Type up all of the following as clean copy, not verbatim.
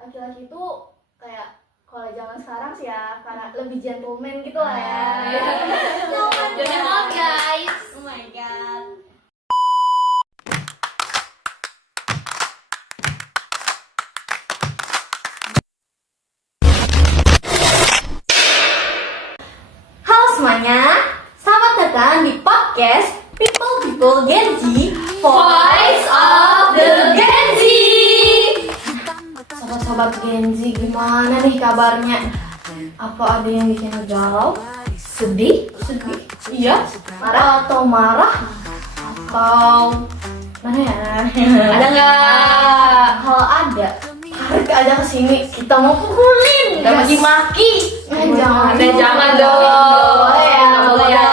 laki-laki itu kayak kalau zaman sekarang sih ya karena lebih gentleman gitu lah ya. Jadi maaf guys. Oh my god. Halo semuanya, selamat datang di podcast People Gen Z, Voice of the Gen Z. Sobat-sobat Gen Z, gimana nih kabarnya? Apa ada yang bikin galau? Sedih? Iya? Marah atau marah? Atau mana ya? Ada nggak? Kalau ada, tarik aja kesini. Kita mau pukulin, Udah maki-maki. Jangan Jangan dong. Boleh ya, Nggak boleh ya.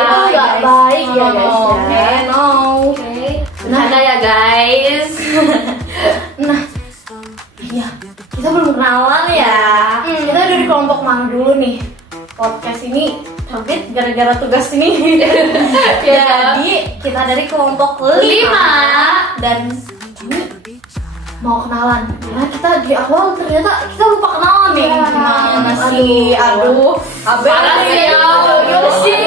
Itu nggak baik ya guys. Oke, No. Bercanda ya guys. Nah, iya, kita belum kenalan ya. Kita dari kelompok mana dulu nih? Podcast ini terbit gara-gara tugas ini. Jadi kita dari kelompok 5 dan ini mau kenalan. Nah, kita di awal ternyata kita lupa kenalan nih. Gimana sih? Aduh, Parah sih ya. Gimana sih?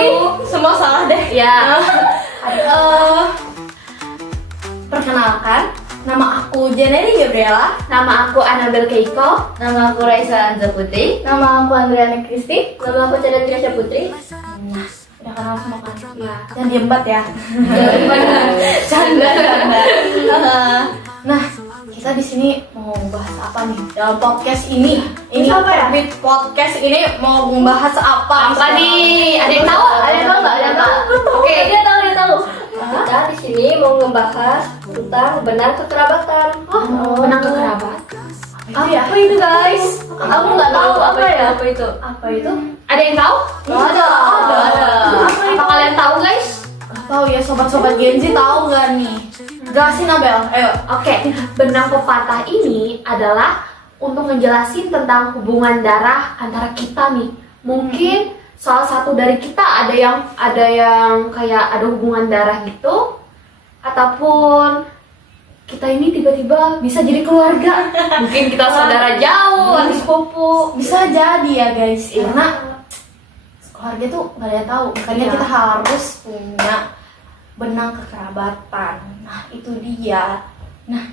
Semua salah deh. Ya. Perkenalkan, nama aku Janeri Gabriela. Nama aku Anabel Keiko. Nama aku Raisa Anza Putri. Nama aku Andriana Kristi. Nama aku Chandra Triasya Putri. Nah, udah kenal semua kan? Ya. Jangan diembat ya. Canda. Nah, kita di sini mau bahas apa nih? Dalam podcast ini apa ya? Terbit podcast ini mau membahas apa? Apa nih? Ada yang tahu? Ada yang tahu nggak? Ada yang tahu? Oke, dia tahu. Kita di sini mau membahas tentang benang kekerabatan. Benang kekerabatan. Apa itu guys? Aku nggak tahu apa ya? Apa itu? Apa itu? Ada yang tahu? Ada. Apa kalian tahu guys? Nggak tahu ya, sobat-sobat Gen Z tahu nggak nih? Jelasin Abel, ayo. Oke, benang pepatah ini adalah untuk ngejelasin tentang hubungan darah antara kita nih. Mungkin salah satu dari kita ada yang kayak ada hubungan darah gitu, ataupun kita ini tiba-tiba bisa jadi keluarga. Mungkin kita saudara jauh, atau sepupu. Bisa jadi ya guys, karena keluarga tuh nggak ada yang tahu, makanya Iya. kita harus punya benang kekerabatan. Nah itu dia. Nah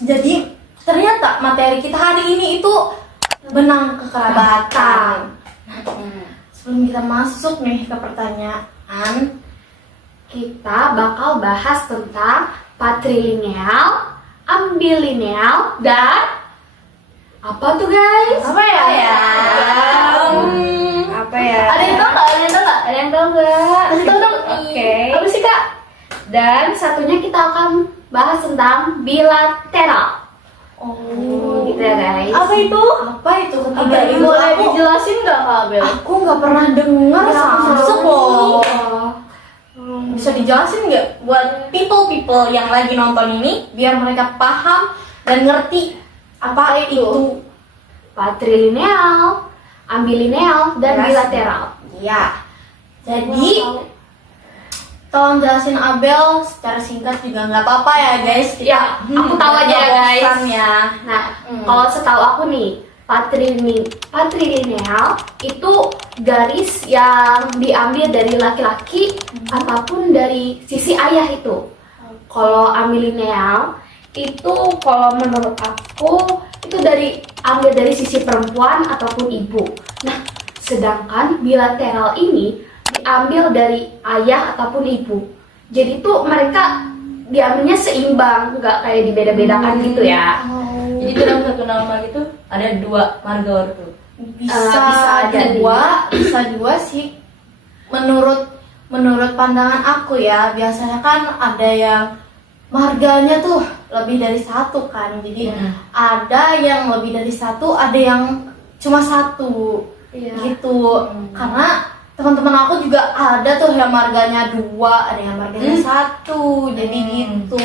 jadi ternyata materi kita hari ini itu benang kekerabatan. Nah, sebelum kita masuk nih ke pertanyaan, Kita bakal bahas tentang patrilineal, ambilineal, dan apa tuh guys? apa ya? Apa ya? Ada yang tahu nggak? Ada yang tahu nggak? Ada yang tahu nggak? Kasih tahu dong. Oke. Apa sih kak? Dan satunya kita akan bahas tentang bilateral. Oh, Gitu ya guys. Apa itu? Apa itu ketiga Apa itu? itu? Boleh Aku- dijelasin nggak kak Abel? Aku nggak pernah dengar samsek loh. Bisa dijelasin nggak buat people yang lagi nonton ini biar mereka paham dan ngerti apa itu? Patrilineal, ambilineal, dan Jelas. bilateral. Iya. Jadi tolong jelasin Abel secara singkat juga nggak apa-apa ya guys. Ya, aku tahu aja ya, guys. bosan ya. Nah, kalau setahu aku nih, patrilineal itu garis yang diambil dari laki-laki ataupun dari sisi ayah itu. Kalau ambilineal itu kalau menurut aku itu ambil dari sisi perempuan ataupun ibu. Nah, sedangkan bilateral ini diambil dari ayah ataupun ibu. Jadi tuh mereka diambilnya seimbang, nggak kayak dibeda-bedakan gitu ya. Jadi dalam satu nama gitu ada dua marga ortu. Bisa dua sih. Menurut pandangan aku ya, biasanya kan ada yang marganya tuh lebih dari satu kan. Jadi ada yang lebih dari satu, ada yang cuma satu. Iya. Gitu. Karena teman-teman aku juga ada tuh yang marganya dua, ada yang marganya satu. Jadi gitu.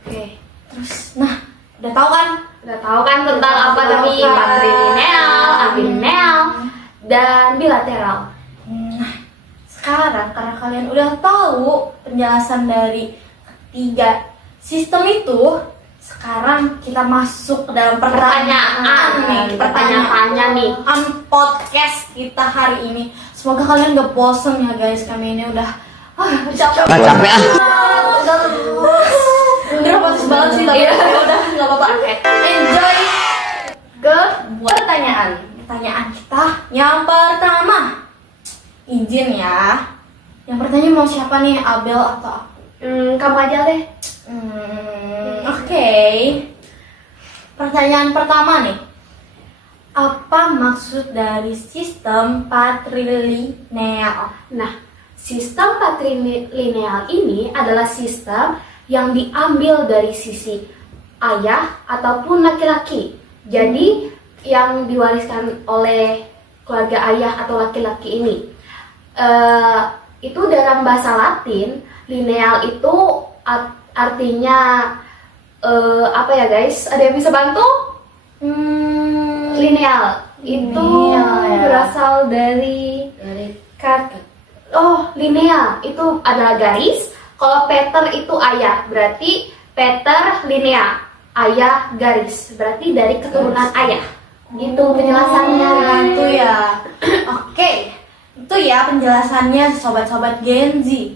Oke. Terus nah, udah tahu kan? Udah tahu kan tentang apa Tahu tadi kan. patrilineal, ambilineal, dan bilateral. Nah, sekarang karena kalian udah tahu penjelasan dari ketiga sistem itu, sekarang kita masuk ke dalam pertanyaan nih. Podcast kita hari ini. Semoga kalian gak bosen ya guys. Kami ini udah Capek ah. dramatis banget sih tapi udah nggak apa-apa. Enjoy ke pertanyaan kita yang pertama. Izin ya. Yang bertanya mau siapa nih, Abel atau aku? Kamu aja deh. Oke. Pertanyaan pertama nih. Apa maksud dari sistem patrilineal? Nah, sistem patrilineal ini adalah sistem yang diambil dari sisi ayah ataupun laki-laki. Jadi yang diwariskan oleh keluarga ayah atau laki-laki ini. Itu dalam bahasa Latin, lineal itu artinya apa ya guys? Ada yang bisa bantu? Lineal itu ya. berasal dari kata. Oh, lineal itu adalah garis. Kalau Peter itu ayah, berarti Peter lineal. Ayah garis, berarti dari keturunan ayah. Gitu penjelasannya. Itu ya. Oke. Itu ya penjelasannya sobat-sobat Gen Z.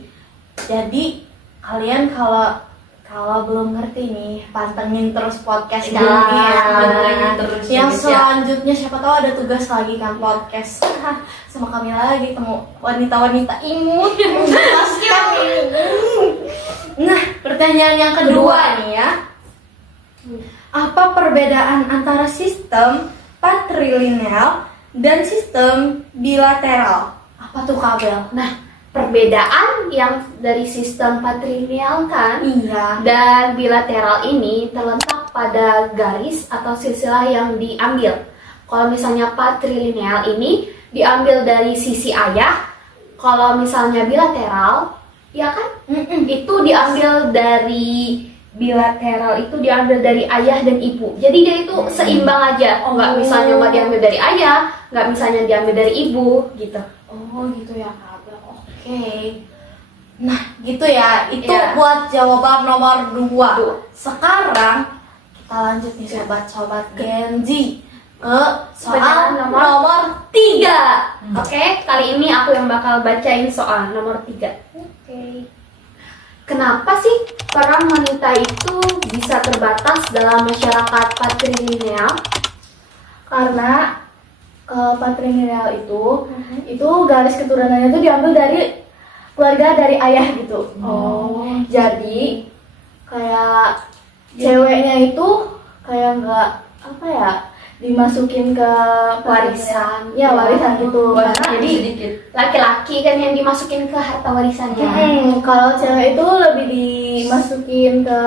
Jadi kalian kalau belum ngerti nih, pantengin terus podcast Ya, kami ya. dengerin terus Yang ya. selanjutnya siapa tahu ada tugas lagi kan podcast sama kami lagi, temu wanita-wanita imut. Pasti kami. Nah, pertanyaan yang kedua nih ya. Apa perbedaan antara sistem patrilineal dan sistem bilateral? Apa tuh Kabel? Nah, perbedaan yang dari sistem patrilineal kan Iya. dan bilateral ini terletak pada garis atau silsilah yang diambil. Kalau misalnya patrilineal ini diambil dari sisi ayah, kalau misalnya bilateral, ya kan? Itu diambil dari ayah dan ibu. Jadi dia itu seimbang aja. Nggak misalnya nggak diambil dari ayah, nggak misalnya diambil dari ibu, gitu. Oh gitu ya Kabel. Oke. Nah gitu ya. Itu Iya. buat jawaban nomor 2. Sekarang kita lanjut nih sobat-sobat Gen Z ke soal Pertanyaan nomor 3. Oke, kali ini aku yang bakal bacain soal nomor 3. Oke. Kenapa sih peran wanita itu bisa terbatas dalam masyarakat patrilineal? Karena kalau patrilineal itu garis keturunannya itu diambil dari keluarga dari ayah gitu. Jadi kayak ceweknya itu kayak nggak apa ya dimasukin ke Warisan. ya warisan gitu. Karena Jadi laki-laki kan yang dimasukin ke harta warisannya. kalau cewek itu lebih dimasukin ke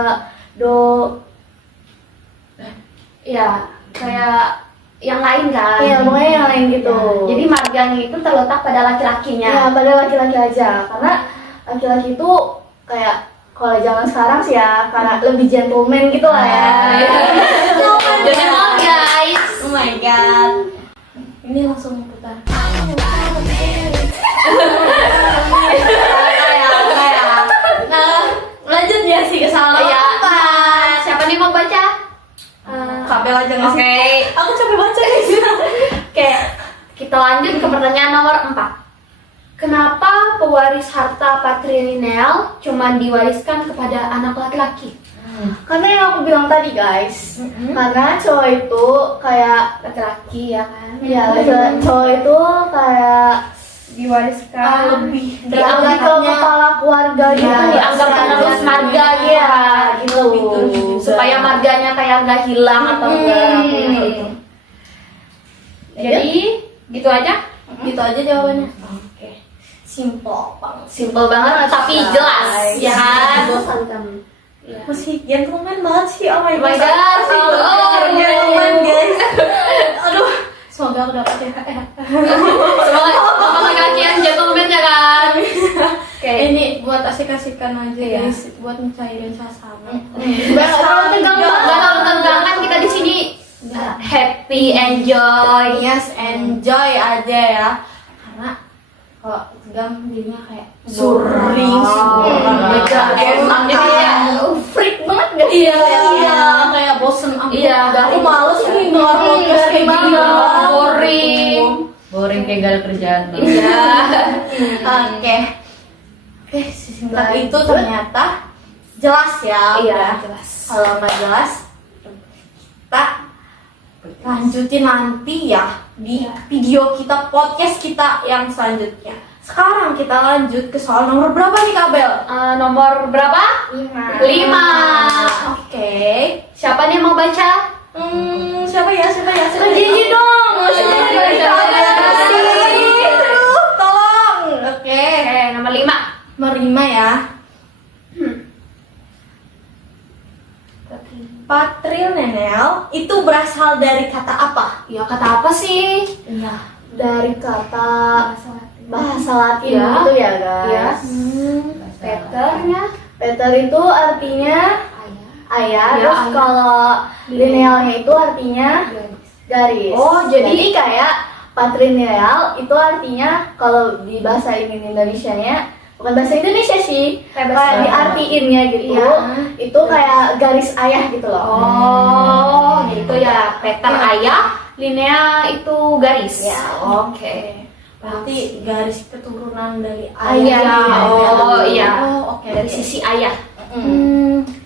Ya, kayak yang lain kan. ya pokoknya yang lain gitu. Ya, jadi marganya itu terletak pada laki-lakinya. Ya, pada laki-laki aja. Karena laki-laki itu kayak kalau zaman sekarang sih ya, karena lebih gentleman gitu lah ya. Jadi mau guys. Oh my god. Ini langsung putar. Nah, lanjut ya sih ke soal Ya, nomor 4. siapa nih mau baca? Kabel aja nggak sih? Oke. Aku capek baca guys. Oke, kita lanjut ke pertanyaan nomor 4. Kenapa pewaris harta patrilineal cuma diwariskan kepada anak laki-laki? Karena yang aku bilang tadi guys, karena cowok itu kayak Laki-laki ya kan? ya cowok itu kayak Diwariskan lebih dianggap ke kepala keluarga gitu, Ya, dianggap penerus marga dia gitu. Supaya marganya kayak nggak hilang atau enggak. Jadi gitu aja. Gitu aja jawabannya. Oke. Simple banget. Simple banget tapi jelas ya kan? Masih gentleman banget sih. Oh my Oh my god. god, Masih oh, gentleman guys. Aduh. Semoga aku dapat ya. Sama laki-laki yang gentleman ya kan? Oke. Ini buat asik-asikan aja Iya. guys, buat mencairin suasana. Nggak terlalu tegang banget. Nggak terlalu tegang kan kita di sini happy, enjoy. Yes, enjoy aja ya. Karena kalau seragam jadinya kayak Suring, enak jadi ya freak banget gak sih? iya kayak bosen aku males nih ngeluar podcast kayak gini Boring kayak gak ada kerjaan. Iya. Oke, singkat itu ternyata jelas ya. Iya, udah. jelas. Kalau nggak jelas, kita lanjutin nanti ya di video kita, podcast kita yang selanjutnya. Sekarang kita lanjut ke soal nomor berapa nih Kabel? Nomor berapa? 5. Oke. Siapa nih yang mau baca? Siapa ya? Kak Gigi dong. Tolong. Oke. Nomor 5. Nomor 5 ya. Patrilenial itu berasal dari kata apa? Ya kata apa sih? Iya. Dari kata bahasa Latin Ya. gitu ya guys. Ya. Peternya. Peter itu artinya ayah, Ya, terus ayah. kalau linealnya itu artinya garis. Oh, jadi- kayak patrilineal itu artinya kalau di bahasa Indonesianya bukan bahasa Indonesia sih, kayak diartiinnya gitu. Iya. Itu kayak garis ayah gitu loh. Oh, gitu ya. Peter ayah, Linnea itu garis. Ya. Oke. Berarti garis keturunan dari Ayah. ayah. Oh, iya. Oh, oke. Dari sisi ayah.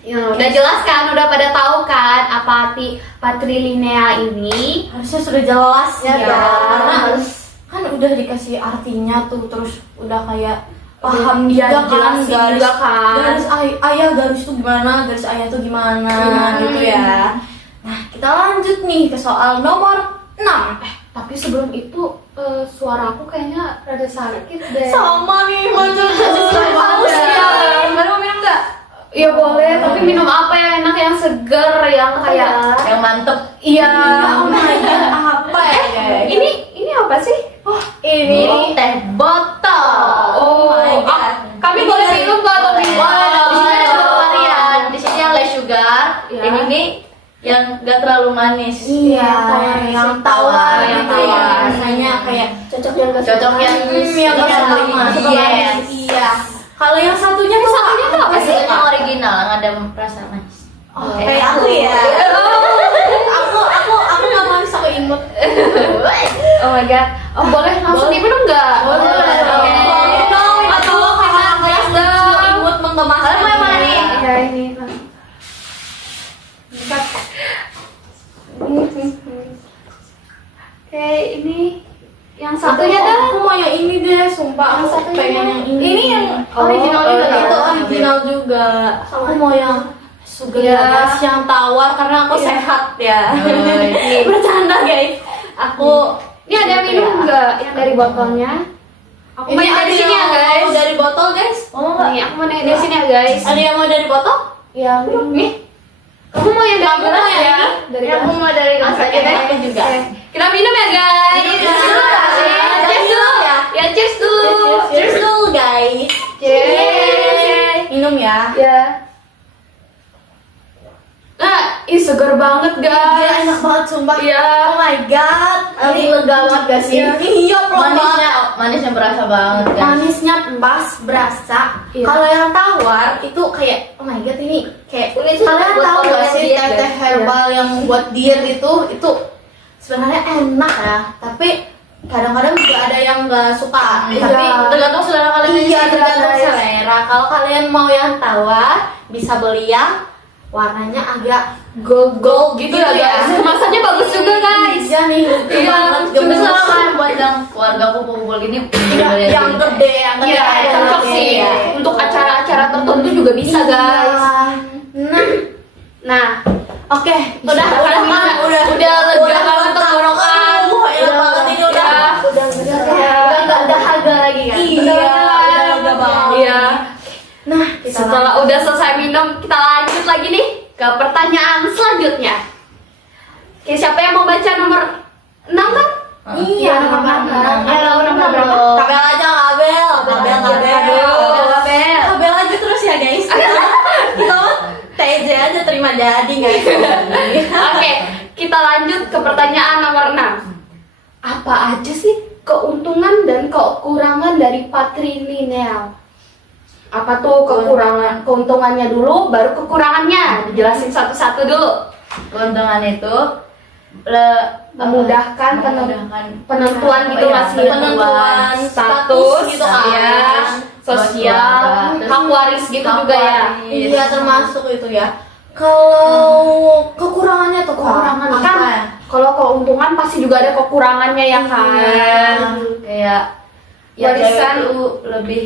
Ya, Udah jelas kan? Udah pada tahu kan apa arti patrilineal ini? Harusnya sudah jelas Ya, ya, kan? karena Harus kan udah dikasih artinya tuh, terus udah kayak paham Iya, juga kan jelasin garis juga kan. garis ayah garis tuh gimana, garis ayah tuh gimana gitu ya. Nah, kita lanjut nih ke soal nomor 6. Tapi sebelum itu suara aku kayaknya rada sakit deh. Sama nih baca Haus ya. Baru mau minum nggak? Iya boleh, tapi minum apa yang enak, yang seger, yang kayak Yang mantep. iya. Oh my god, apa ya guys? Ini apa sih? Ini teh botol. Oh my God. Kami boleh minum nggak atau minum? Di sini ada dua varian. Di sini yang less sugar. Iya. Ini nih yang gak terlalu manis. Iya, yang tawar, yang gitu ya. tawar. Rasanya kayak cocok yang Cocok yang yang yang sama. yes. Iya. Kalau yang satunya tuh apa sih? Hasilnya original, yang ada rasa manis. Kayak aku ya. Aku nggak manis, aku imut. Oh my god. Oh boleh langsung diminum nggak? Boleh. Atau kakak kelas dong. Imut mengemas. Kalau mau yang mana nih? Ya ini. Oke ini yang satunya Aku dah. mau yang ini deh, sumpah. Aku satunya pengen yang ini. Ini yang original juga Itu kan? original juga. Aku mau yang sugar Iya. gas yang tawar karena aku sehat ya. Yoi. Bercanda guys. Aku Ini ada yang minum nggak yang dari botolnya? Aku mau yang dari sini ya guys. Mau dari botol guys? Mau nggak? Nih aku mau yang dari sini ya guys. Ada yang mau dari botol? yang Nih. Kamu mau yang dari Kamu mau gelas yang ya? ini? Dari Aku gelas. mau dari gelas Oke, aja deh. aku juga. Oke. Kita minum ya guys. Minum ya. Cheers dulu nggak sih? Cheers Cheers dulu. ya. Ya cheers dulu. Cheers dulu guys. Cheers. Minum ya. Ya. Nah, ih segar banget Iya, guys. enak banget sumpah. Iya. Oh my god. Ini lega banget gak sih? Iya, plong banget. Manisnya berasa banget kan. Manisnya pas berasa. Iya. Kalau yang tawar itu kayak oh my god ini kayak Ini tuh kalian buat tahu orang gak yang sih diet, teh guys. herbal yang buat diet itu sebenarnya enak ya, tapi kadang-kadang juga ada yang nggak suka. Iya. Tapi Tergantung selera kalian. iya sih, tergantung guys. selera. Kalau kalian mau yang tawar bisa beli yang warnanya agak gold Gitu ya guys. Kemasannya bagus juga guys. Iya nih, lucu Iya, banget, Cuma gemes. selera kalian buat yang keluarga kumpul-kumpul ini yang gede, yang gede. Iya, cocok sih. Iya. Untuk acara-acara tertentu juga bisa guys. Nah, Nah, oke, udah udah lega banget tenggorokan. Enak banget ini udah. Udah nggak ada harga lagi kan? Iya, udah lega banget. Iya. Nah, kita Setelah udah selesai minum, kita lanjut lagi nih ke pertanyaan selanjutnya. Oke, siapa yang mau baca nomor 6 kan? Iya, nomor enam. Nomor berapa? Kabel aja, kabel. Kabel aja terus ya guys. Kita mah TJ aja terima jadi guys. Oke, kita lanjut ke pertanyaan nomor 6. Apa aja sih keuntungan dan kekurangan dari patrilineal. Apa tuh keuntungannya dulu, baru kekurangannya. Dijelasin satu-satu dulu. Keuntungan itu Memudahkan penentuan gitu Iya, masih penentuan status gitu ya, sosial, Terus hak waris gitu hak juga ya. waris. Iya termasuk itu ya. Kalau kekurangannya tuh kekurangan Kan apa ya? kalau keuntungan pasti juga ada kekurangannya ya kan. Kayak ya Warisan. cewek tuh lebih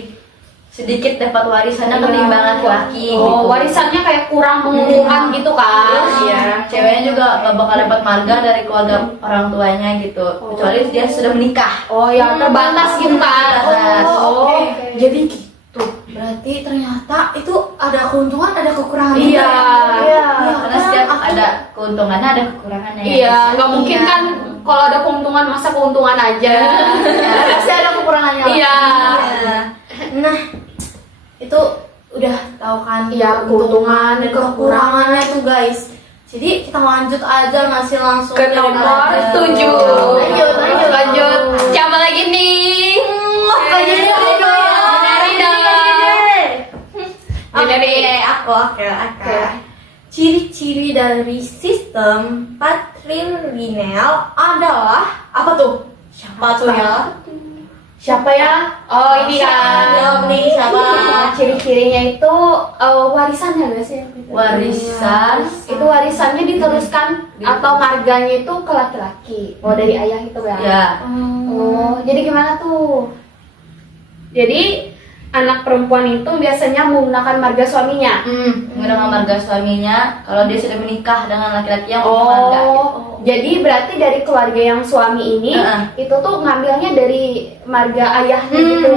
sedikit dapat warisannya ketimbang laki-laki Oh, gitu. warisannya kayak kurang menguntungkan gitu kan. Terus Iya. ceweknya juga gak bakal dapat marga dari keluarga orang tuanya gitu, kecuali dia sudah menikah. Oh, yang terbatas gitu kan. Terbatas. Oh, Oke. oke. Jadi gitu. Berarti ternyata itu ada keuntungan, ada kekurangan. Iya. juga ya? Iya. Karena setiap ada keuntungannya ada kekurangannya. Iya, nggak mungkin kan kalau ada keuntungan masa keuntungan aja. Pasti ada kekurangannya. Iya. Nah, itu udah tahu kan Iya, keuntungan dan keuntungan, kekurangannya tuh guys. Jadi kita lanjut aja ngasih langsung Ke nomor 7. Lanjut. Siapa lagi nih? Oke, aku. Ciri-ciri dari sistem patrilineal adalah apa tuh? Siapa tuh ya? Siapa ya? Oh, ini kan. Jawab nih siapa? Ciri-cirinya itu warisan ya guys ya? Warisan. Itu warisannya diteruskan atau marganya itu ke laki-laki. Oh, dari ayah itu ya? Ya. Oh, jadi gimana tuh? Jadi anak perempuan itu biasanya menggunakan marga suaminya. Menggunakan marga suaminya kalau dia sudah menikah dengan laki-laki yang punya marga. Oh, jadi berarti dari keluarga yang suami ini itu tuh ngambilnya dari marga ayahnya gitu.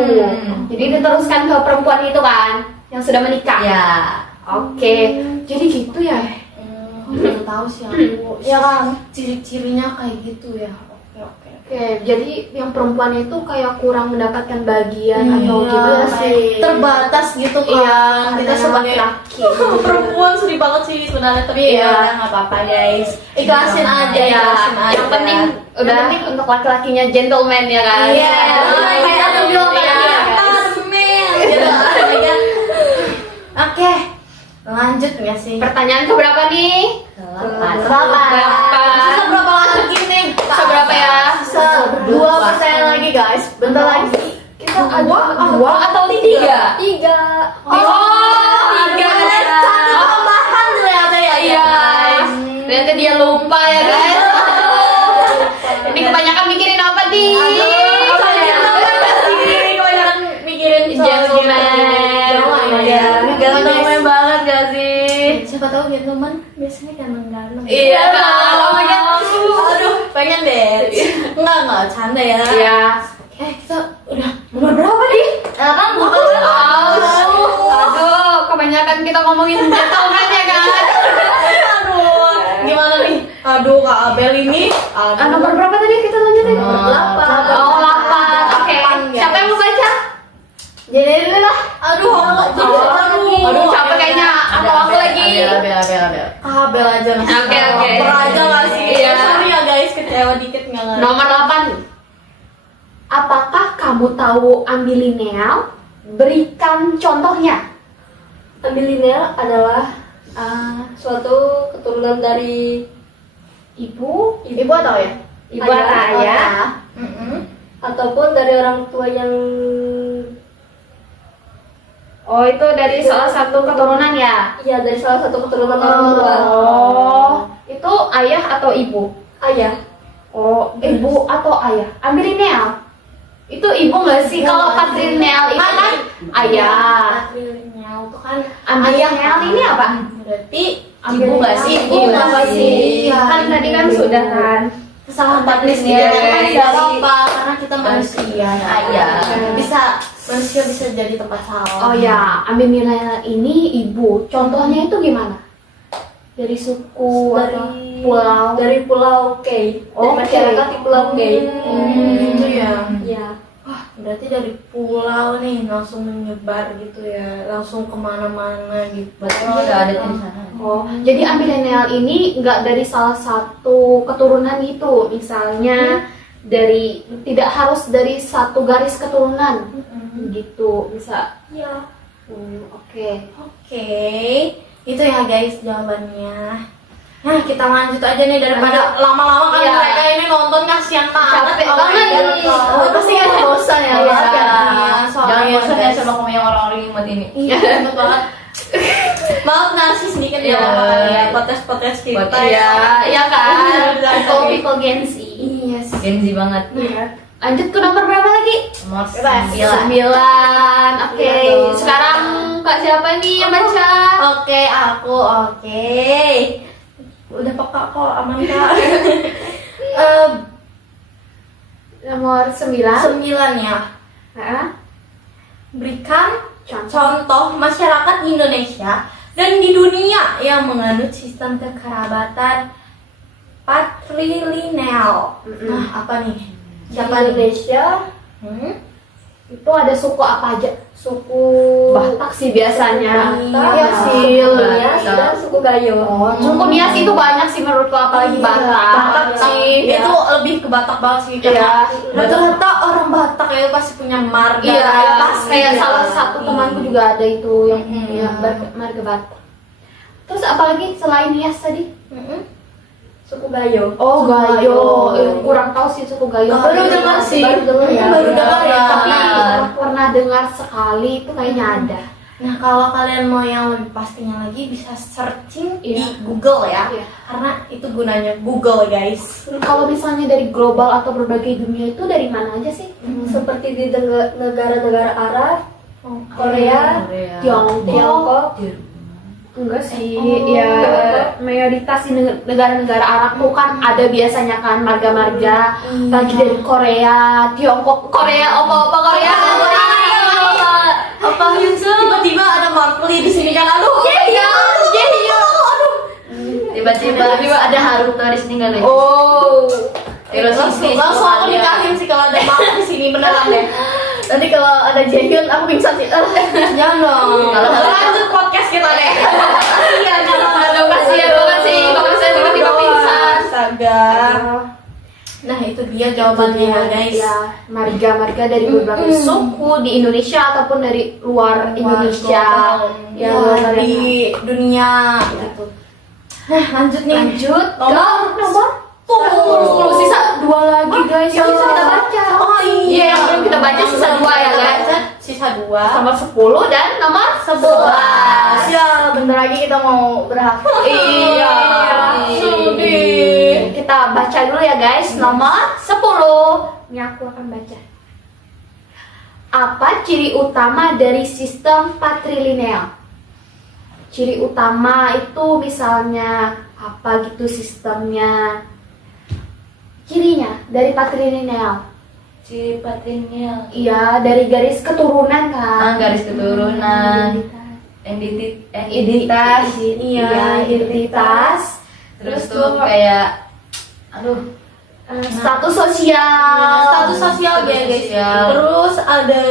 Jadi diteruskan ke perempuan itu kan yang sudah menikah. Ya. Oke, jadi gitu ya. Baru tahu sih aku. Ya kan, ciri-cirinya kayak gitu ya. Oke. Oke, jadi yang perempuan itu kayak kurang mendapatkan bagian atau Iya, gitu ya sih. terbatas gitu kan. Iya, Kita sebagai laki-laki. perempuan sedih banget sih sebenarnya, tapi Iya, ya nggak apa-apa guys. ikhlasin aja, Iya, ikhlasin aja. yang penting udah penting untuk laki-lakinya gentleman ya kan. Iya, kayak aku bilang tadi, Iya. apartemen gitu. Oh my God. Oke, lanjut nggak sih? Pertanyaan keberapa nih? Sisa berapa lagi nih? Seberapa ya? Sisa 2 pertanyaan lagi guys. Bentar lagi. Kita dua atau tiga? 3. Oh, tiga. Satu tambahan ternyata ya. Iya. Ternyata dia lupa ya guys. Ini kebanyakan mikirin apa nih? Mikirin Gentleman. Ganteng banget gak sih? Siapa tahu gentleman biasanya ganteng-ganteng. Iya kan? Oh my God. Aduh, pengen deh. Enggak canda ya. Iya. Kita udah nomor berapa nih? Kan Aduh, kebanyakan kita ngomongin gentleman ya kan? Aduh, gimana nih? Aduh, Kak Abel ini. Nomor berapa tadi kita lanjutin? Nomor 8. Oh, 8. Oke. Siapa yang mau baca? Jadi dulu lah. Aduh, Aduh, capek kayaknya. Aku lagi. Abel. Kak Abel aja. Oke. Per aja nggak sih? Iya. Sorry ya guys, kecewa dikit nggak. Nomor 8. Apakah kamu tahu ambilineal? Berikan contohnya. Ambilineal adalah suatu keturunan dari Ibu, ibu atau ya? ibu atau ayah, ataupun dari orang tua yang oh itu dari salah satu keturunan ya? iya dari salah satu keturunan orang tua. Oh, itu ayah atau ibu? Ayah. Oh, ibu atau ayah? Ambilineal? Itu ibu nggak sih? Kalau patrilineal itu kan ayah. Patrilineal itu kan Ambilineal ini apa? berarti Ibu nggak sih? Ibu nggak sih? Iya. Kan tadi kan sudah kan? kesalahan patrilineal Iya, kan iya, tidak iya. apa karena kita manusia. Iya. Manusia bisa jadi tempat salah. Oh ya, ambilineal ini ibu. Contohnya itu gimana? Dari suku atau pulau? Dari Pulau K. Oh, Dari masyarakat di Pulau K. Gitu ya. Iya. Wah, berarti dari pulau nih langsung menyebar gitu ya, langsung kemana-mana gitu. Berarti udah ada di sana. Oh, jadi ambilineal ini nggak dari salah satu keturunan gitu. Misalnya dari tidak harus dari satu garis keturunan gitu bisa. Iya. Oke. Oke, itu ya guys jawabannya. Nah kita lanjut aja nih daripada lama-lama kan Iya. mereka ini nonton kasihan banget. Capek Oh my banget. God. Pasti kan bosan ya. Iya. Jangan Sorry bosan ya guys. sama kamu yang orang-orang imut ini. Iya bener banget. Maaf narsis nih kan Iya. ya podcast kita. Iya kan. People Gen Z. Iya sih. Gen Z banget. Lanjut ke nomor berapa lagi? Nomor Kita 9. Oke. Iya dong. Sekarang Kak siapa nih yang baca? Oke, aku oke. Udah peka kok, aman kak. Nomor 9. 9 ya. Berikan contoh masyarakat Indonesia dan di dunia yang menganut sistem kekerabatan patrilineal. Nah, apa nih? Siapa nih? Indonesia Itu ada suku apa aja? suku Batak sih biasanya. Iya sih, Nias Batak. dan suku Gayo. Suku Nias itu banyak sih menurutku, apalagi Batak. Batak sih. Iya. Itu lebih ke Batak banget sih Iya. karena rata-rata orang Batak itu pasti punya marga. Iya, pasti kayak ya. salah satu temanku juga ada itu yang punya marga Batak. Terus apalagi selain Nias tadi? Suku Gayo. Oh, Gayo. Kurang tahu sih suku Gayo. Baru dengar sih. Baru dengar ya. Baru dengar ya. Tapi Benar. pernah dengar sekali itu kayaknya ada. Nah, kalau kalian mau yang lebih pastinya lagi bisa searching di Iya. Google ya. Iya. Karena itu gunanya Google, guys. Kalau misalnya dari global atau berbagai dunia itu dari mana aja sih? Seperti di negara-negara Arab, Korea, Tiongkok. Enggak sih, ya mayoritas di negara-negara Arab tuh kan ada biasanya kan marga-marga lagi dari Korea, Tiongkok, Korea, opa-opa Korea, Apa tiba-tiba ada Marley di sini kan? Aduh. Tiba-tiba ada Haruto di sini nggak lagi? Oh, Terus Langsung aku nikahin sih kalau ada Marley di sini beneran deh. Nanti kalau ada Jaehyun aku pingsan sih. Jangan dong. Kalau Lanjut podcast kita deh. Iya, jangan. makasih, kalau misalnya tiba-tiba pingsan. Astaga. Nah, itu dia jawabannya ya, guys. Ya, marga-marga dari berbagai suku di Indonesia ataupun dari luar Indonesia. Ya, luar di dunia gitu. Nah, lanjut nih. Lanjut Nomor 10. Sisa 2 lagi guys yang bisa kita baca. Oh Iya, yang belum kita baca sisa 2 ya guys. Sisa 2. Nomor 10 dan nomor 11. Ya, Bentar lagi kita mau berhak. Iya. Sedih. Kita baca dulu ya guys. Nomor 10. Ini aku akan baca. Apa ciri utama dari sistem patrilineal? Ciri utama itu misalnya apa gitu sistemnya? Cirinya dari patrilineal. ciri patrilineal. Iya, dari garis keturunan kan. Garis keturunan. Identitas. Iya, identitas. Terus tuh kayak aduh, Status sosial. Status sosial ya, guys. Sosial. Terus ada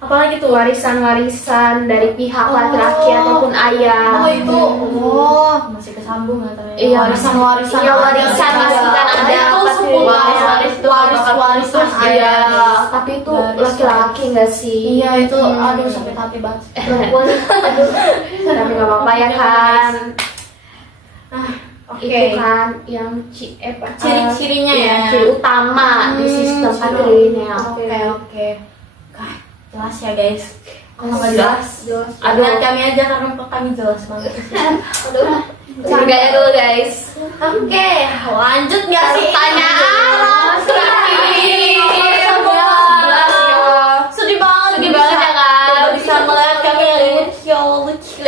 apa lagi tuh? Warisan-warisan dari pihak laki-laki ataupun ayah. Oh, itu. Oh, masih kesambung ya ternyata. Iya, warisan-warisan. Iya, warisan pasti kan ada. Itu Pasti suku waris itu waris-warisan bakal Iya, ada. tapi itu Garis laki-laki nggak sih? Iya, itu aduh sakit hati banget. Perempuan, aduh. Tapi nggak apa-apa ya kan. Oke. Itu kan yang Ciri-cirinya ya. ciri utama di sistem patrilineal. Oke. Jelas ya, guys. Kalau nggak jelas, Aduh. lihat kami aja karena kami jelas banget. Aduh, harganya dulu guys. Oke, lanjut nggak sih? Pertanyaan terakhir. Sedih banget, Sedih banget ya kan? Udah bisa melihat kami yang lucu.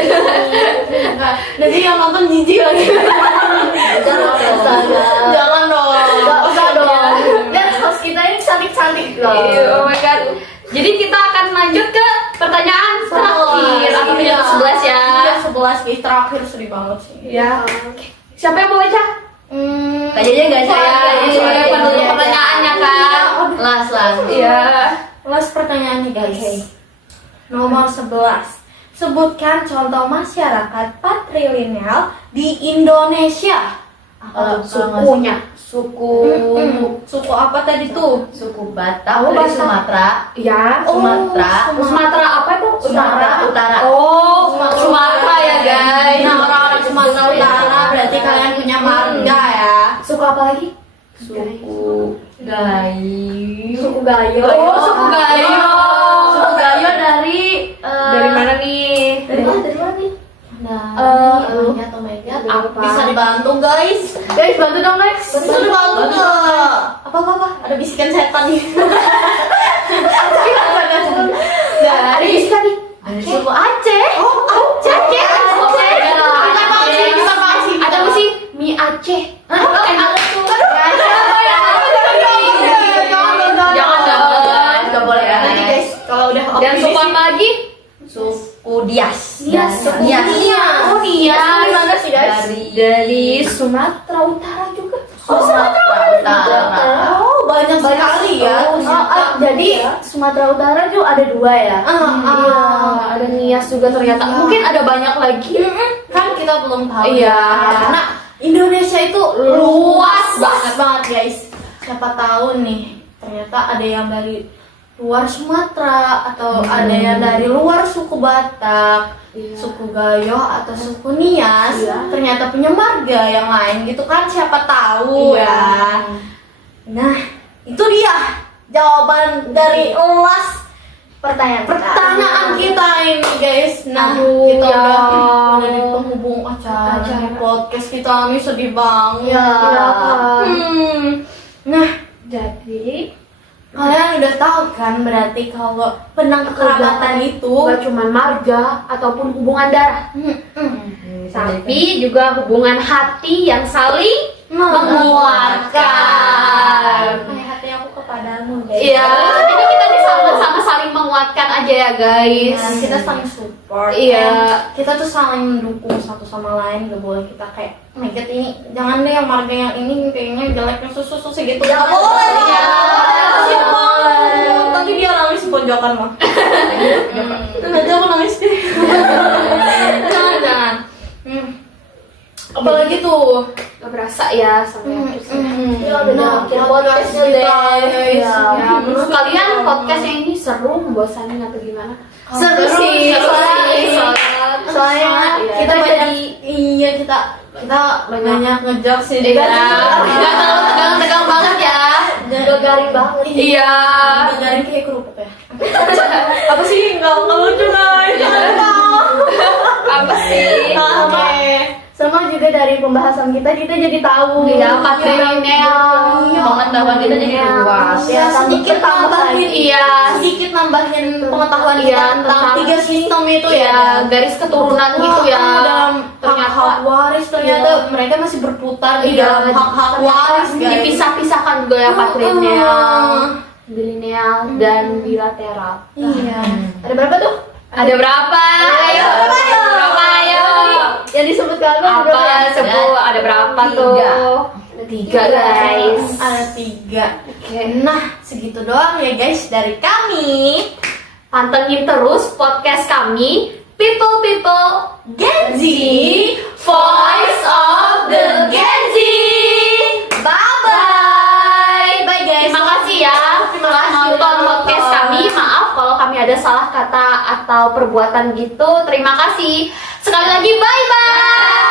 Nanti yang nonton jijik lagi. Jangan dong. Gak usah dong. Dan host kita ini cantik-cantik loh. Oh my god. Jadi kita akan lanjut ke pertanyaan terakhir atau Iya. yang ke-11 ya. Iya, 11 guys, terakhir sedih banget sih. Ya. Siapa yang mau baca? kayaknya nggak saya. Iya, penutup pertanyaannya kan. Las. Iya. Last pertanyaannya guys. Nomor 11. Sebutkan contoh masyarakat patrilineal di Indonesia. Kalau Sukunya. Suku apa tadi tuh? suku Batak Oh, dari Batak. Sumatera. Ya. Sumatera. Apa itu? Utara. Oh, Sumatera ya guys. Nah, orang-orang Sumatera Utara berarti kalian punya marga ya. Suku apa lagi? Suku Gayo. Suku Gayo. Oh, suku Gayo. Suku Gayo dari Dari mana nih? Dari mana nih? Nah, ini atau Mega apa? bisa dibantu guys. Guys, bantu dong guys. Bisa dibantu nggak? Apa? Ada bisikan setan nih. Ada bisikan nih. Ada suku Aceh. Oh, Aceh. Kita masih. Ada apa sih? Mie Aceh. Jangan. Nggak boleh ya. Nanti guys, kalau udah Dan suku apa lagi? Suku Nias. Nias. Nias. Oh, Nias. Gimana sih guys? Dari Sumatera Utara juga. Sumatera Utara. Oh, banyak sekali ya. Jadi Sumatera Utara tuh ada 2 ya. Iya, ada Nias juga ternyata. Mungkin ada banyak lagi. Kan kita belum tahu. Iya. Ya. Karena Indonesia itu luas banget guys. Siapa tahu nih, ternyata ada yang dari luar Sumatera atau ada yang dari luar suku Batak, suku Gayo atau suku Nias, ternyata punya marga yang lain gitu kan, siapa tahu ya. Nah, itu dia jawaban dari ulas pertanyaan kita ini guys. Nah, kita udah di penghubung acara podcast kita ini, sedih banget. Nah, Jadi kalian udah tahu kan berarti kalau benang kekerabatan itu bukan cuma marga ataupun hubungan darah, tapi juga hubungan hati yang saling menguatkan. kayak hati aku kepadamu guys. Iya, jadi kita nih sama-sama saling menguatkan aja ya guys. Nah, kita saling support. Iya. Kita tuh saling mendukung satu sama lain. Gak boleh kita kayak, oh my god ini jangan deh yang marga yang ini kayaknya jeleknya susu gitu. Gak boleh. Iya. Kasian banget. Nanti dia nangis pojokan mah. Nanti aku nangis deh. Jangan. Apalagi tuh. Gak berasa ya sampai Ya udah bikin podcastnya deh. guys. Ya, menurut kalian podcast yang ini seru, membosankan atau gimana? Seru sih, soalnya kita kita banyak banyak ngejok sih. Gak terlalu tegang-tegang banget ya. Udah garing banget. Iya. Garing kayak kerupuk ya. Apa sih? Nggak lucu guys. Apa sih? Oke. Sama juga dari pembahasan kita jadi tahu. Iya, patrineal. Pengetahuan kita jadi luas. Ya, sedikit nambahin. Iya. Sedikit nambahin pengetahuan kita Iya, tentang 3 sistem itu ya. Ya, garis keturunan gitu ya. Dalam Ternyata hak waris ternyata mereka masih berputar di Iya, dalam hak waris guys. dipisah-pisahkan juga ya patrineal, bilineal dan bilateral. Iya. Ada berapa tuh? Ada berapa? Ayo. Berapa ayo? Yang disebut kalian ada berapa ya? Apa sebut? Ada berapa tuh? Ada 3 guys. Ada 3. Nah, segitu doang ya guys dari kami. Pantengin terus podcast kami People Gen Z, Voice of the Gen Z. Bye guys. Terima kasih ya telah nonton podcast kami. Maaf kalau kami ada salah kata atau perbuatan gitu. Terima kasih. Sekali lagi bye bye.